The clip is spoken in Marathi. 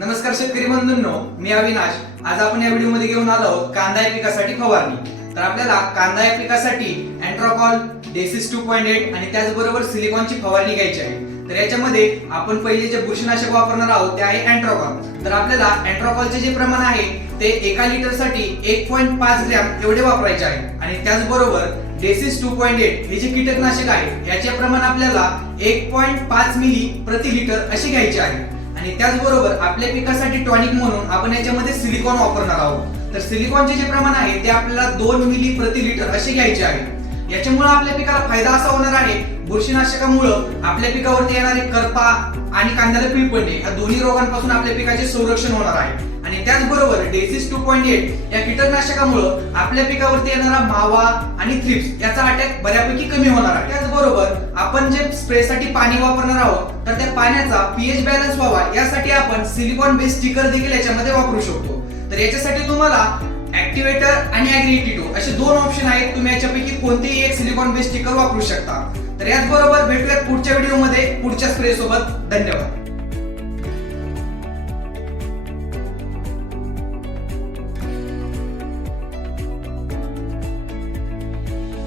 नमस्कार शेतकरी बंधूंनो, मी अविनाश। आज आपण या व्हिडिओमध्ये घेऊन आलो आहोत कांदा या पिकासाठी फवारणी। तर आपल्याला कांदा या पिकासाठी अँट्राकॉल, डेसिस 2.8 आणि त्याचबरोबर सिलिकॉनची फवारणी घ्यायची आहे। तर याच्यामध्ये आपण पहिले जे बुरशीनाशक वापरणार आहोत ते आहे अँट्राकॉल। तर आपल्याला अँट्राकॉलचे जे प्रमाण आहे ते 1 लिटरसाठी 1.5 ग्रॅम एवढे वापरायचे आहे आणि त्याचबरोबर डेसिस 2.8 हे जे कीटकनाशक आहे याचे प्रमाण आपल्याला 1.5 मिली प्रति लिटर असे घ्यायचे आहे। आणि त्याचबरोबर आपल्या पिकासाठी टॉनिक म्हणून आपण याच्यामध्ये सिलिकॉन वापरणार आहोत। तर सिलिकॉनचे जे प्रमाण आहे ते आपल्याला 2 मिली प्रति लिटर असे घ्यायचे आहे। याच्यामुळे आपल्या पिकाला फायदा असा होणार आहे, बुरशीनाशकामुळे आपल्या पिकावरती येणारे करपा आणि कांद्याला पिळ पडणे या दोन्ही रोगांपासून आपल्या पिकाचे संरक्षण होणार आहे। आणि त्याचबरोबर डेसिस 2.8 या कीटकनाशकामुळे आपल्या पिकावरती येणारा मावा आणि थ्रिप्स याचा अटॅक बऱ्यापैकी कमी होणार आहे। त्याचबरोबर आपण जे स्प्रेसाठी पाणी वापरणार आहोत तर त्या पाण्याचा पीएच बॅलन्स व्हावा यासाठी आपण सिलिकॉन बेस स्टिकर देखील याच्यामध्ये वापरू शकतो। तर याच्यासाठी तुम्हाला ऍक्टिव्हेटर आणि ऍग्री82 असे दोन ऑप्शन आहेत, तुम्ही याच्यापैकी कोणतेही एक सिलिकॉन बेस स्टिकर वापरू शकता। तर याचबरोबर भेटूयात पुढच्या व्हिडिओमध्ये पुढच्या स्प्रे सोबत। धन्यवाद।